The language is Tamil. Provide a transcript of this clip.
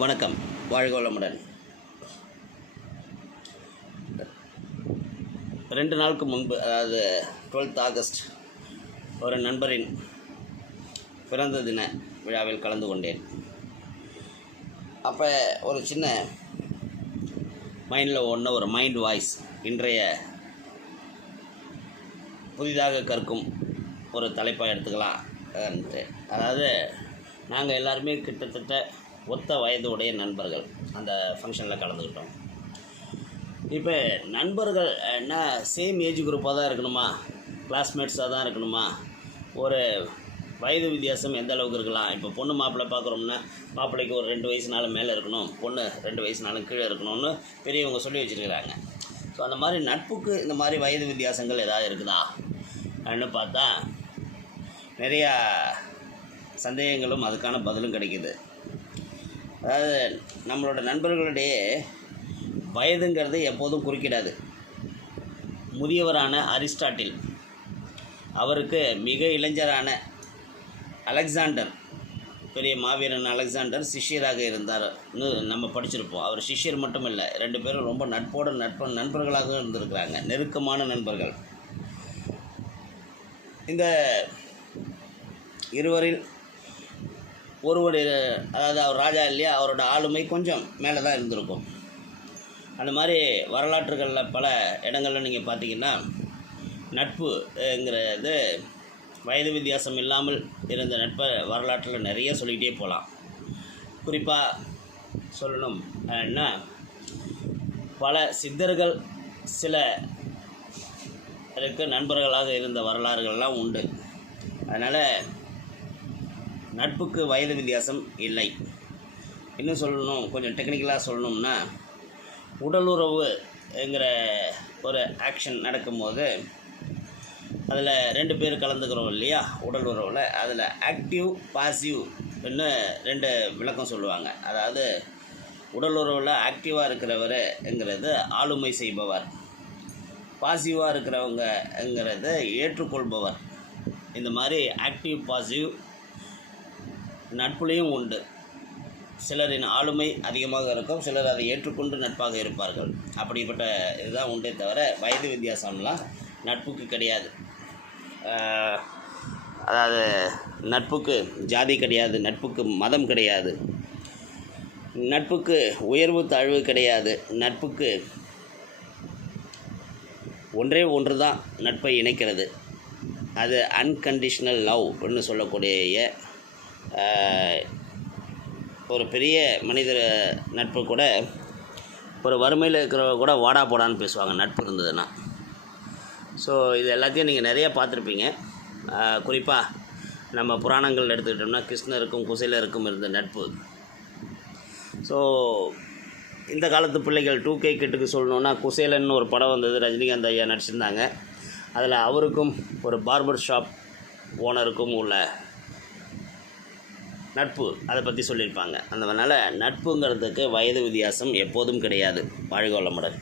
வணக்கம். வாழ்க வளமுடன். ரெண்டு நாளுக்கு முன்பு அதாவது டுவெல்த் ஆகஸ்ட் ஒரு நண்பரின் பிறந்த தின விழாவில் கலந்து கொண்டேன். அப்போ ஒரு சின்ன மைண்டில் ஒன்று ஒரு மைண்ட் வாய்ஸ் இன்றைய புதிதாக கற்கும் ஒரு தலைப்பாக எடுத்துக்கலாம் அதாவது நாங்கள் எல்லாருமே கிட்டத்தட்ட ஒத்த வயதுடைய நண்பர்கள் அந்த ஃபங்க்ஷனில் கலந்துக்கிட்டோம். இப்போ நண்பர்கள் என்ன சேம் ஏஜ் குரூப்பாக தான் இருக்கணுமா? கிளாஸ்மேட்ஸாக தான் இருக்கணுமா? ஒரு வயது வித்தியாசம் எந்த அளவுக்கு இருக்கலாம்? இப்போ பொண்ணு மாப்பிள்ளை பார்க்குறோம்னா மாப்பிள்ளைக்கு ஒரு ரெண்டு வயசுனாலும் மேலே இருக்கணும் பொண்ணு ரெண்டு வயசுனாலும் கீழே இருக்கணும்னு பெரியவங்க சொல்லி வச்சுருக்கிறாங்க. ஸோ அந்த மாதிரி நட்புக்கு இந்த மாதிரி வயது வித்தியாசங்கள் ஏதாவது இருக்குதா? அப்படின்னு பார்த்தா நிறையா சந்தேகங்களும் அதுக்கான பதிலும் கிடைக்கிது. அதாவது நம்மளோட நண்பர்களுடைய வயதுங்கிறது எப்போதும் குறுக்கிடாது. முதியவரான அரிஸ்டாட்டில் அவருக்கு மிக இளைஞரான அலெக்சாண்டர் பெரிய மாவீரன் அலெக்சாண்டர் சிஷ்யராக இருந்தார்னு நம்ம படிச்சிருப்போம். அவர் சிஷ்யர் மட்டும் இல்லை ரெண்டு பேரும் ரொம்ப நட்போட நட்ப நண்பர்களாக இருந்திருக்கிறாங்க. நெருக்கமான நண்பர்கள். இந்த இருவரில் ஒருவருடைய அதாவது அவர் ராஜா இல்லையா அவரோட ஆளுமை கொஞ்சம் மேலே தான் இருந்திருக்கும். அந்த மாதிரி வரலாற்றுகளில் பல இடங்களில் நீங்கள் பார்த்தீங்கன்னா நட்புங்கிறது வயது வித்தியாசம் இல்லாமல் இருந்த நட்பை வரலாற்றில் நிறைய சொல்லிக்கிட்டே போகலாம் குறிப்பாக சொல்லணும் என்ன பல சித்தர்கள் சில இருக்கு நண்பர்களாக இருந்த வரலாறுகள்லாம் உண்டு. அதனால் நட்புக்கு வயது வித்தியாசம் இல்லை. இன்னும் சொல்லணும் கொஞ்சம் டெக்னிக்கலாக சொல்லணும்னா உடலுறவுங்கிற ஒரு ஆக்ஷன் நடக்கும்போது அதில் ரெண்டு பேர் கலந்துக்கிறோம் இல்லையா? உடல் உறவில். அதில் ஆக்டிவ் பாசிவ்னு ரெண்டு விளக்கம் சொல்லுவாங்க. அதாவது உடல் உறவில் ஆக்டிவாக இருக்கிறவருங்கிறது ஆளுமை செய்பவர். பாசிவாக இருக்கிறவங்கங்கிறது ஏற்றுக்கொள்பவர். இந்த மாதிரி ஆக்டிவ் பாசிவ் நட்புலேயும் உண்டு. சிலரின் ஆளுமை அதிகமாக இருக்கும் சிலர் அதை ஏற்றுக்கொண்டு நட்பாக இருப்பார்கள். அப்படிப்பட்ட இதுதான் உண்டே தவிர வயது வித்தியாசம்லாம் நட்புக்கு கிடையாது. அதாவது நட்புக்கு ஜாதி கிடையாது நட்புக்கு மதம் கிடையாது. நட்புக்கு உயர்வு தாழ்வு கிடையாது நட்புக்கு ஒன்றே ஒன்று தான் நட்பை இணைக்கிறது. அது அன்கண்டிஷ்னல் லவ் அப்படின்னு சொல்லக்கூடிய ஒரு பெரிய மனிதர் நட்பு கூட ஒரு வறுமையில் இருக்கிறவங்க கூட வாடா போடான்னு பேசுவாங்க நட்பு இருந்ததுன்னா. ஸோ இது எல்லாத்தையும் நீங்கள் நிறைய பார்த்துருப்பீங்க. குறிப்பாக நம்ம புராணங்கள் எடுத்துக்கிட்டோம்னா கிருஷ்ணருக்கும் குசேலருக்கும் இருந்த நட்பு. ஸோ இந்த காலத்து பிள்ளைகள் டூ கே கிட்டுக்கு சொல்லணுன்னா குசேலன் ஒரு படம் வந்தது ரஜினிகாந்த் ஐயா நடிச்சிருந்தாங்க. அதில் அவருக்கும் ஒரு பார்பர் ஷாப் ஓனருக்கும் உள்ள நட்பு அதை பற்றி சொல்லியிருப்பாங்க. அதனால் நட்புங்கிறதுக்கு வயது வித்தியாசம் எப்போதும் கிடையாது. வாழ்க வளமுடன்.